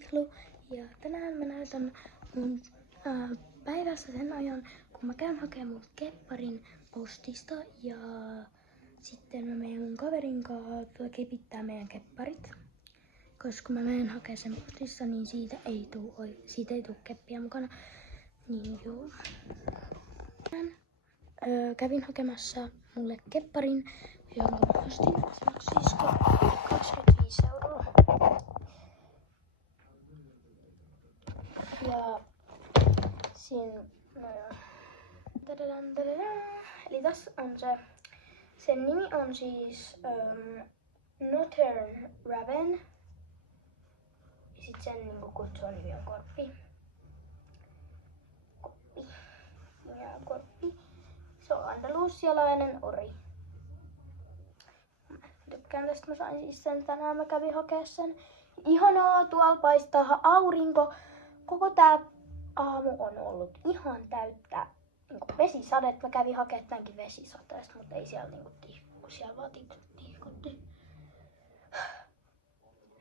Miklu ja tänään mä näytän mun päivässä sen ajan, kun mä käyn hakemaan mun kepparin postista ja sitten mä menen mun kaverin kanssa kepittää meidän kepparit. Koska mä menen hakemaan sen postissa, niin siitä ei tuu keppiä mukana. Niin joo. Kävin hakemassa mulle kepparin, jonka mä ostin. Se maksoi siis 25 €. Ja siinä, eli tässä on se, sen nimi on siis Northern Raven. Ja sit sen niinku kutsuva nimi on Korppi. Ja Korppi. Se on andalusialainen ori. Mä tykkään tästä, mä sain siis sen tänään, mä kävin hakea sen. Ihanaa, tuolla paistaa aurinko. Koko tää aamu on ollut ihan täyttä niinku vesisadetta. Mä kävin hakemaan tämänkin vesisateesta, mutta ei siellä niinku tihku, siellä vaan tihkutti.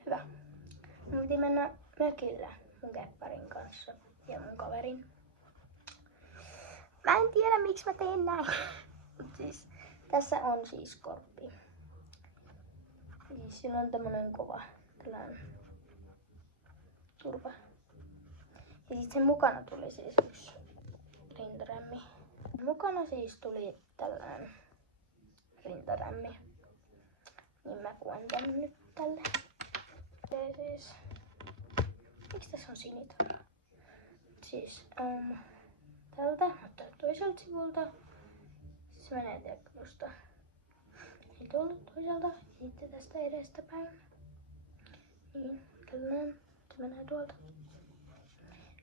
Hyvä. Mun piti mennä mökille mun kepparin kanssa ja mun kaverin. Mä en tiedä miksi mä tein näin. Siis, tässä on siis Korppi. Siis sillä on tämmönen kova tällainen turpa. Ja sit sen mukana tuli siis yksi rintaremmi. Mukana siis tuli tällainen rintaremmi. Niin mä kuen tän nyt tälle. Ja siis, miksi tässä on sinitorra? Siis tältä, ottaa toiselta sivulta. Se menee teklusta. Ja tuolta toiselta ja sitten tästä edestäpäin. Niin, tällainen. Se menee tuolta.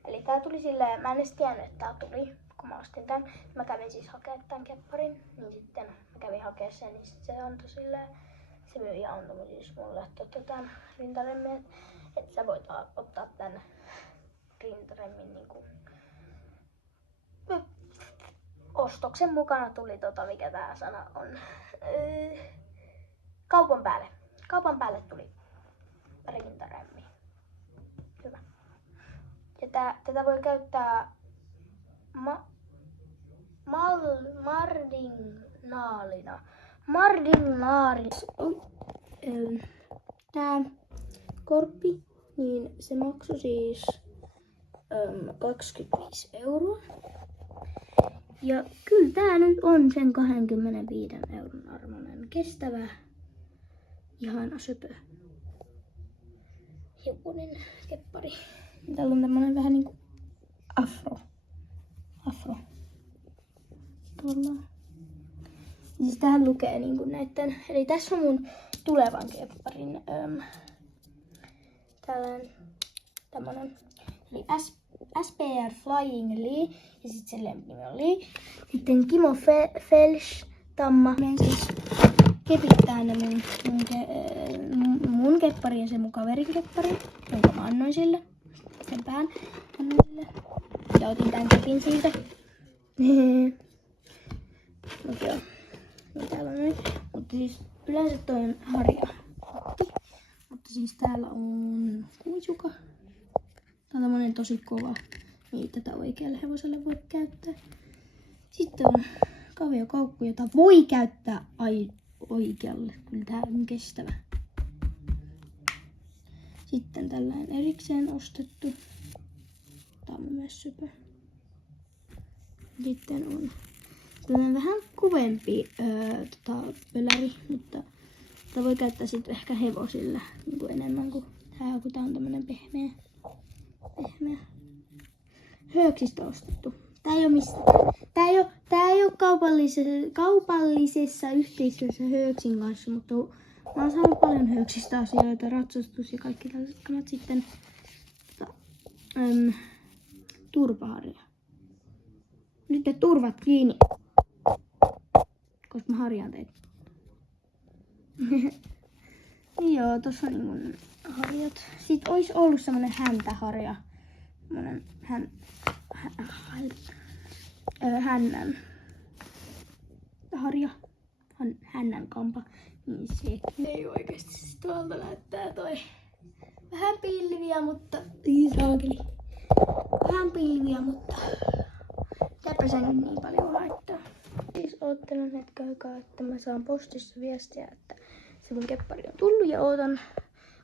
Eli tää tuli silleen, mä en edes tiennyt, että tää tuli, kun mä ostin tän. Mä kävin siis hakemaan tän kepparin, niin sitten mä kävin hakemaan sen, niin sit se antoi silleen, se myyjä antoi siis mulle tän rintaremmin, että sä voit ottaa tän rintaremmin niinku ostoksen mukana tuli mikä tää sana on, kaupan päälle. Kaupan päälle tuli rintaremmi. Hyvä. Ja tätä voi käyttää mardinaalina. Tää Korppi, niin se maksoi siis 25 €. Ja kyllä tää nyt on sen 25 € arvoinen kestävä, ihana söpö hevonen keppari. Täällä on tämmönen vähän niinku afro. Tuolla. Siis tähän lukee niinku näitten, eli tässä on mun tulevan kepparin tämmönen, eli SPR Flying Lee, ja sit sen lempinimi on Lee. Sitten Kimo Felsch-tamma. Menen siis kepittää ne mun keppari ja sen mun kaverin keppari, jonka mä annoin sille. Sen pään annoin sille. Ja otin tän kepin siitä. Mut joo. Niin täällä on nyt. Mutta siis yleensä toi on harja. Mutta siis täällä on kuisuka. Tää on tämmönen tosi kova. Niin tätä oikealle hevoselle voi käyttää. Sitten on kaviokoukku, jota voi käyttää oikealle. Kyllä tää on kestävä. Sitten tällainen erikseen ostettu. Tää on myös söpö. Sitten on tällainen vähän kovempi pöläri, mutta tätä voi käyttää sitten ehkä hevosilla niin kuin enemmän kuin tää, kun tää on tämmönen pehmeä. Hööksistä ostettu. Tää ei oo kaupallisessa yhteistyössä Hööksin kanssa, mutta mä oon saanut paljon Hööksistä asioita, ratsastus ja kaikki tällaiset kanat. Sitten turpaharja. Nyt te turvat kiinni, koska mä harjaan teitä. Joo, tossa on niin mun harjat. Sitten ois ollut semmonen häntäharja. Semmonen hännän harja. Hännän kampa. Niin se ei oikeesti. Siis tuolta näyttää toi vähän pilviä, mutta ei saakeli. Vähän pilviä, mutta mitäpä sen niin paljon laittaa. Siis oottelen hetken aikaa, että mä saan postissa viestiä, että se mun keppari on tullut ja ootan.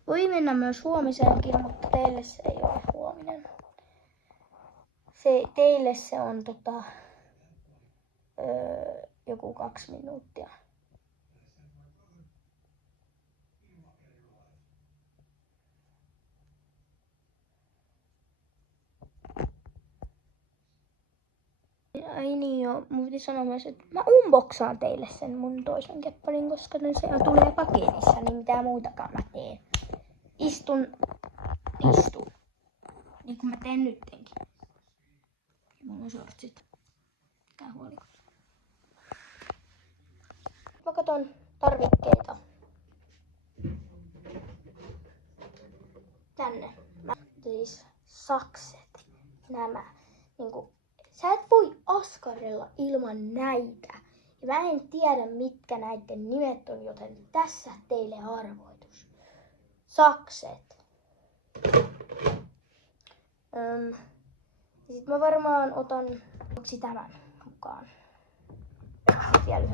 Voi mennä myös huomiseenkin, mutta teille se ei ole huominen. Teille se on joku 2 minuuttia. Ai niin joo, mun piti sanoa myös, että mä unboxaan teille sen mun toisen kepparin, koska se tulee paketissa, niin mitään muutakaan mä teen. Istun. Niin kuin mä teen nyttenkin. Mulla on shortsit. Tää huoli. Mä katon tarvikkeita. Tänne. Siis sakset. Nämä. Niinku, sä et voi askarrella ilman näitä. Ja mä en tiedä mitkä näiden nimet on, joten tässä teille arvoitus. Sakset. Sitten mä varmaan otan tämän mukaan. Vielä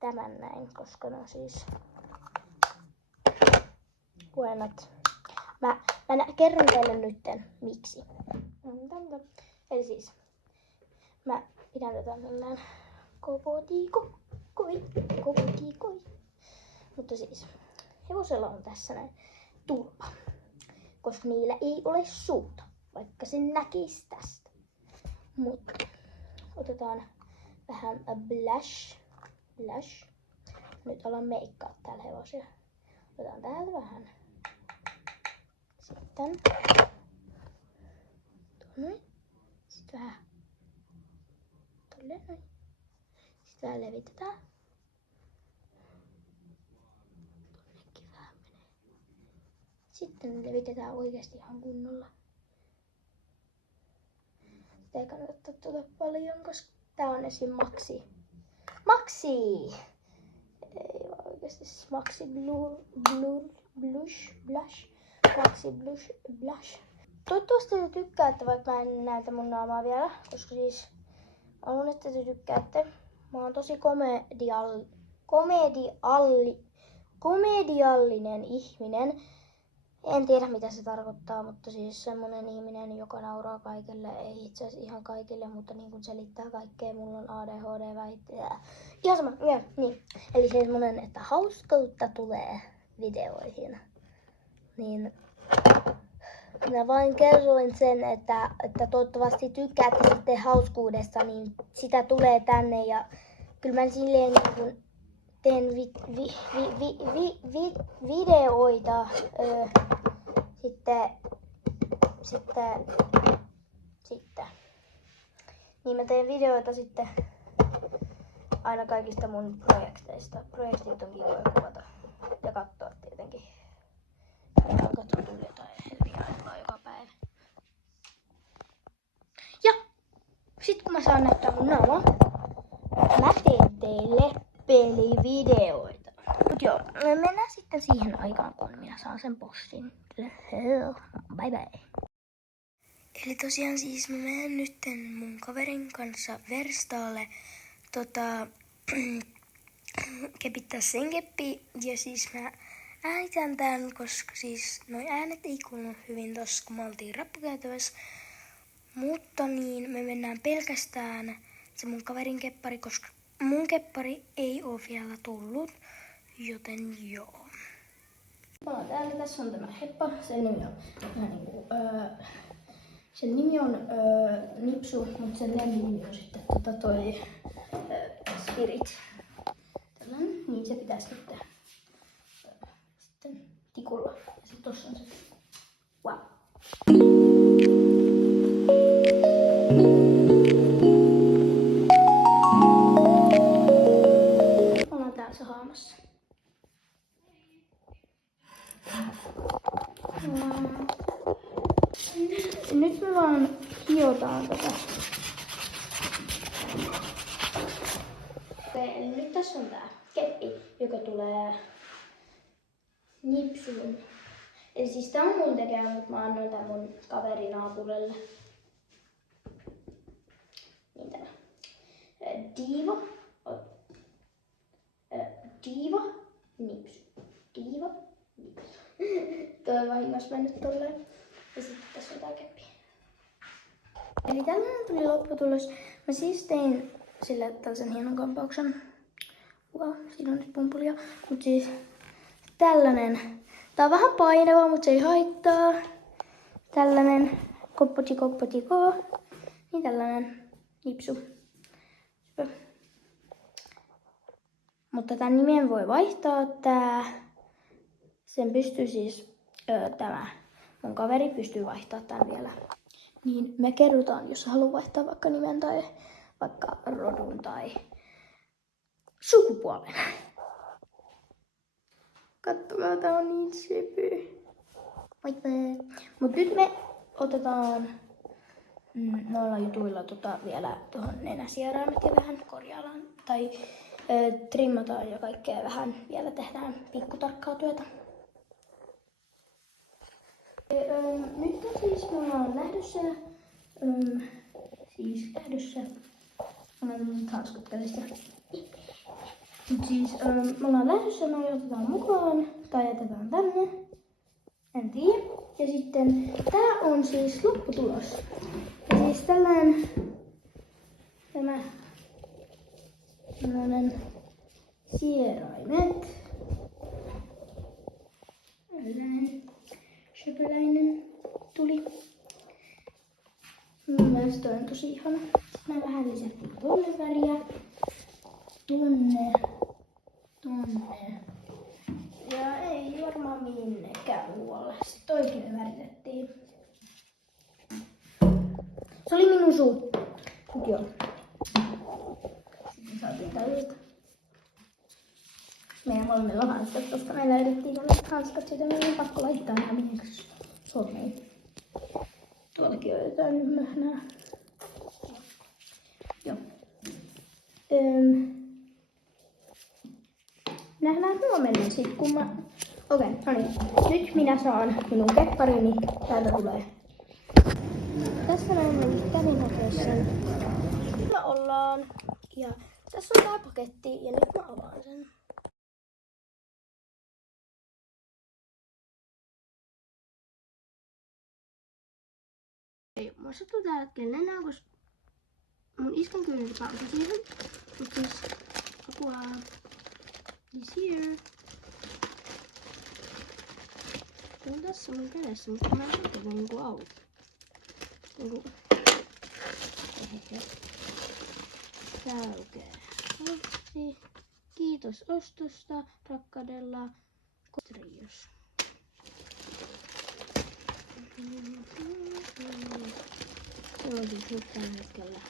tämän näin, koska ne on siis huonot. Mä kerron teille nytten miksi. Eli siis mä pidän tätä tällään kopotiikoi. Mutta siis hevosella on tässä näin turpa, koska niillä ei ole suuta, vaikka se näkisi tästä. Mutta otetaan vähän blush. Nyt alan meikkaa täällä hevosilla. Otetaan täältä vähän. Sitten tuonne. Sitten vähän tolleen noin. Sitten vähän levitetään. Tonnekin vähän menee. Sitten levitetään oikeasti ihan kunnolla. Sitä ei kannata tuota paljon, koska tää on esim. Maxi! Ei vaan oikeesti siis Maxi Blush. Maxi Blush. Toivottavasti te tykkäätte, vaikka mä en näytä mun naamaa vielä, koska siis mä luulen, että te tykkäätte. Mä oon tosi komediallinen ihminen. En tiedä mitä se tarkoittaa, mutta siis semmonen ihminen, joka nauraa kaikille, ei itse asiassa ihan kaikille, mutta niin kuin selittää kaikkea. Mulla on ADHD väittää. Ihan sama, niin. Eli semmonen, että hauskautta tulee videoihin. Niin mä vain kerroin sen, että toivottavasti tykkäätte sitten hauskuudesta, niin sitä tulee tänne ja kyllä mä silleen niin kun teen videoita sitten. Niin mä teen videoita sitten aina kaikista mun projekteista. Projektit on kivoja kuvata ja katsoa tietenkin. Ja katsoa tuli jotain helmiä joka päivä. Ja sit kun mä saan näyttää mun naamaa, mä teen teille pelivideoita. Mut joo, mennään sitten siihen aikaan, kun minä saan sen postin. Bye bye. Eli tosiaan siis mä menen nytten mun kaverin kanssa verstaalle kepittää sen keppi. Ja siis mä äänitän tän, koska siis noi äänet ei kuulu hyvin tossa, kun me oltiin rappukäytävässä. Mutta niin, me mennään pelkästään se mun kaverin keppari, koska mun keppari ei oo vielä tullut, joten joo. Täällä tässä on tämä heppa, sen nimi on Nipsu, mutta sen lemminen on sitten toi Spirit. Tällainen, niin se pitäisi sitten tikulla. Ja sitten tossa on se. Wow. Ollaan täällä sahaamassa. Nyt me vaan hiotaan tätä. Eli nyt tässä on tää keppi, joka tulee Nipsun Eli siis tää on mun tekemä, mutta mä annoin tän mun kaverinaapurille. Niin tää. Diva, nipsu. Diva, nipsu. Toi on vahingossa mennyt tolleen. Ja sitten tässä on tää keppi. Eli tällainen tuli lopputulos. Mä siis tein sille tällaisen hienon kampauksen. Wow, siinä on nyt pumpulia. Mut siis tällainen. Tää on vähän painava, mutta se ei haittaa. Tällainen koppotiko. Niin tällainen nipsu. Mutta tän nimen voi vaihtaa. Sen pystyy siis tämä mun kaveri pystyy vaihtamaan tän vielä. Niin me kerrotaan, jos haluaa vaihtaa vaikka nimen tai vaikka rodun tai sukupuolen. Kattokaa, tää on niin söpö. Mut nyt me otetaan noilla jutuilla vielä tuohon nenäsieraimet ja vähän korjaillaan tai trimmataan ja kaikkea vähän vielä tehdään pikkutarkkaa työtä. Nyt siis me ollaan lähdössä. Mä oon hanskat kädessä. Mut siis me ollaan lähdössä, me otetaan mukaan tai jätetään tänne. En tiedä. Ja sitten tää on siis lopputulos. Ja siis tällainen sieraimet. Tällainen söpöläinen tuli. Mun mielestä toi on tosi ihana. Sitten mä vähän lisättiin tonne väriä. Tonne. Ja ei varmaan minnekään muualle. Sitten toikin me väritettiin. Se oli minun suu. Mut joo. Sitten saatiin tällaiset. Meidän molemmilla on hanskat, koska me löydettiin tällaiset hanskat. Sitten meidän on pakko laittaa nämä viimeksi sormeen. Tuollakin on jotain möhnää. Joo. Nähdään huomenna sit, kun mä... Okei, no niin. Nyt minä saan minun kepparini. Täältä tulee. Tässä näin mä kävin hakea sen. Täällä ollaan. Ja tässä on tää paketti. Ja nyt mä avaan sen. Ei mua sattuu tällä hetkellä enää, koska mun iskän kyllä nyt pausa siihen. Mut siis apua is here. Se on tässä mun kädessä, mutta mä en saa tätä niinku auki. Niinku... Tää lukee. Osti. Kiitos ostosta, rakkaudella. Kostrios. Se on siis nyt tällä hetkellä.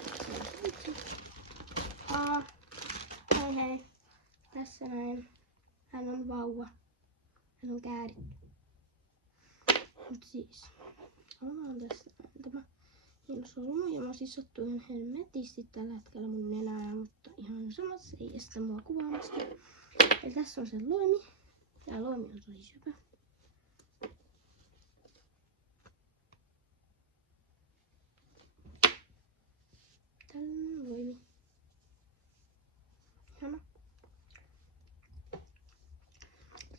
Hei. Tässä näin. Hän on vauva. Hän on kääritty. Mut siis. Avaan tästä tämä solmu. Ja mä siis sattuu ihan helmetisti tällä hetkellä mun nenää. Mutta ihan sama, se ei estä mua kuvaamasta. Eli tässä on se loimi. Tää loimi on tosi syvä. Tällainen loimi. Ihana.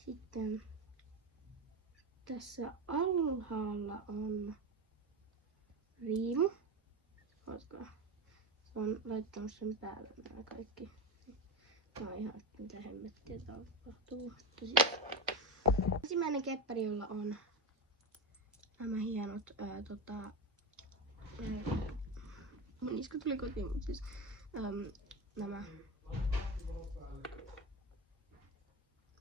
Sitten tässä alhaalla on riimu. Ootkaa. Se on laittanut sen päälle nämä kaikki. Mä oon ihan, että mitä hemmettiä täällä tapahtuu. Ensimmäinen keppari, jolla on nämä hienot mun iskä tuli kotiin, mutta siis nämä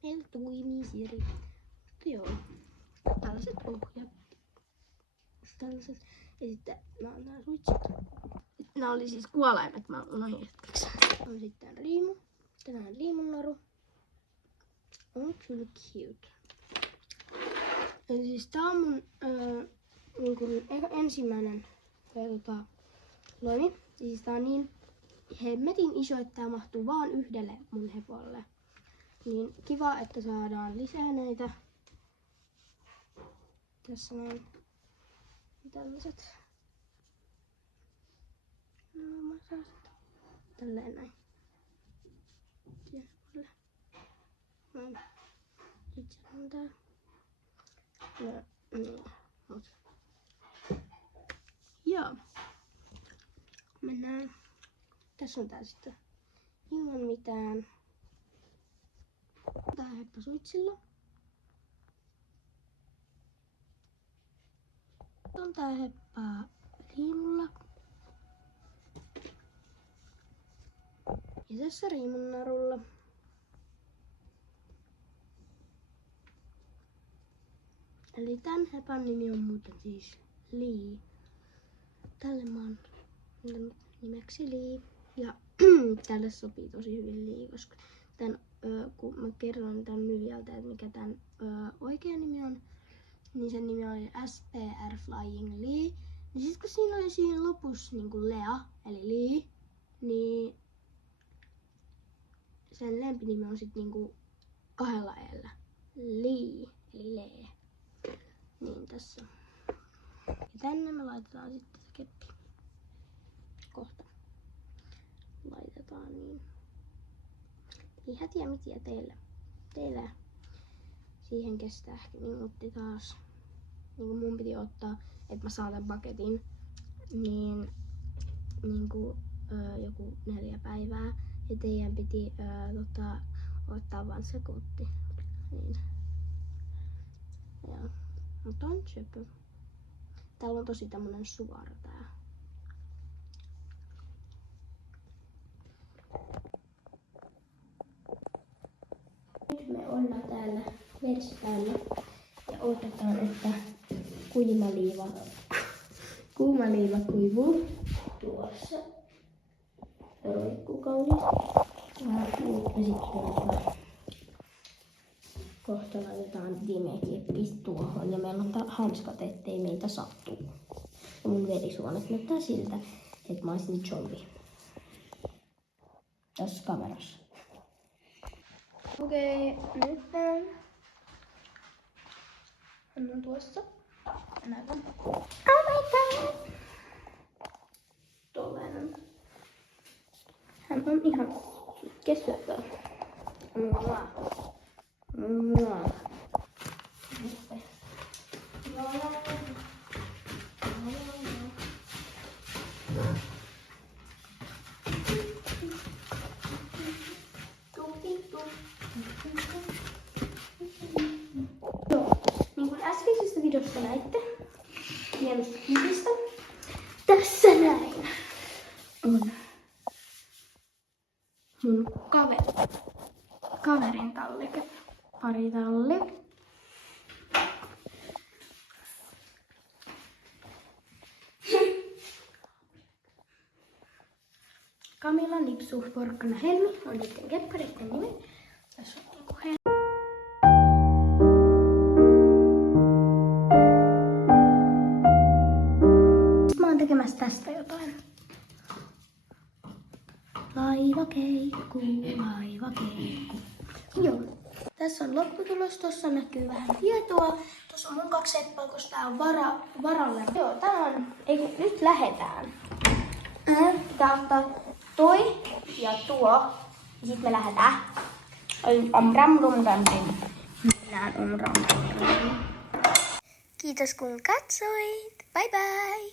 meillä toimii Siri. Mutta joo, tällaiset ohjat. Tällaiset. Ja sitten nämä on nää switchit. Nämä oli siis kuolaimet, mä unohdin hetkeksi. On sitten riimu. Tänään liimunnaru. On kyllä cute. Eli siis tää on mun ensimmäinen loimi. Ja siis tää on niin hemmetin iso, että tää mahtuu vaan yhdelle mun hepolle. Niin kiva, että saadaan lisää näitä. Tässä näin. Tällaiset. No, mä saan sitä. Tälleen näin. Noin. Sitten on tää. Ja niin. Joo. Mennään. Tässä on tää sitten ilman mitään. Tää heppa suitsilla. On tää heppaa riimulla. Ja tässä riimun narulla. Eli tän hepan nimi on muuten siis Lee. Tälle mä oon nimeksi Lee. Ja tälle sopii tosi hyvin Lee, koska tän, kun mä kerron tän myyjältä, että mikä tän oikea nimi on, niin sen nimi oli SPR Flying Lee. Niin sit kun siinä oli siinä lopussa niin Lea, eli Lee, niin sen lempinimi on sit niinku 2 E:llä. Lee, eli Lee. Niin tässä. Ja tänne me laitetaan sitten se keppi. Kohta. Laitetaan niin. Ei hätiä mitiä teillä. Siihen kestää ehkä minuutti taas. Niin kuin mun piti ottaa, että mä saan tämän paketin, niin kuin, joku 4 päivää. Ja teidän piti ottaa vain sekunti. Niin. Joo. Mutta on söpö. Täällä on tosi tämmönen suora tää. Nyt me ollaan täällä mersi päällä ja odotetaan, että kuuma liiva kuivuu tuossa. Roikkuu kauniisti. Ja sitten kohta laitetaan pimeäkieppi tuohon ja meillä on hanskat, ettei meitä sattuu. Ja mun verisuonet näyttää siltä, että mä olisin zombi. Tässä kamerassa. Okei, nyt hän on tuossa. Näytän. Oh my god! Tollainen. Hän on ihan kesyöpö. Niin kuin äskeisestä videosta näitte, hienosta kivistä, tässä näin on mun kaverin tallike. Pari talli. Camilla, Nipsu, Porkkana, Helmi on niiden keppareiden nimi. Tässä on niinku Helmi. Mä oon tekemässä tästä jotain. Laiva keikku. Joo. Tässä on lopputulos, tuossa näkyy vähän tietoa. Tuossa on mun 2 heppaa, koska tää on varalle. Joo, tää on, nyt lähetään. Pitää ottaa toi ja tuo. Ja sit me lähdetään. Kiitos kun katsoit. Bye bye.